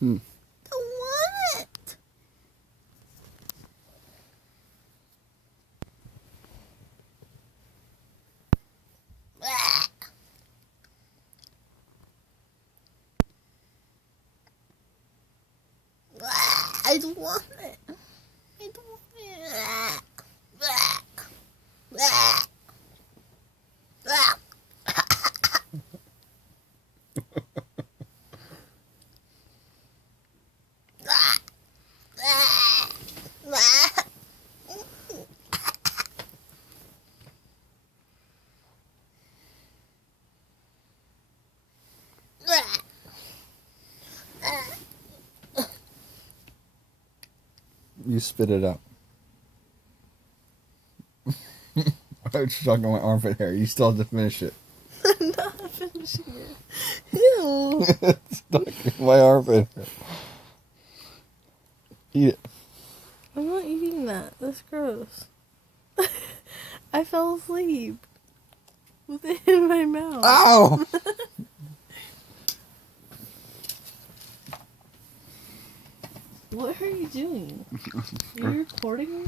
Hmm. Don't want it. I don't want it. I don't want it. You spit it out. I was talking about my armpit hair. You still have to finish it. I'm not finishing it. Ew. It's stuck in my armpit hair. Eat it. I'm not eating that. That's gross. I fell asleep with it in my mouth. Ow! What are you doing? Are you recording me?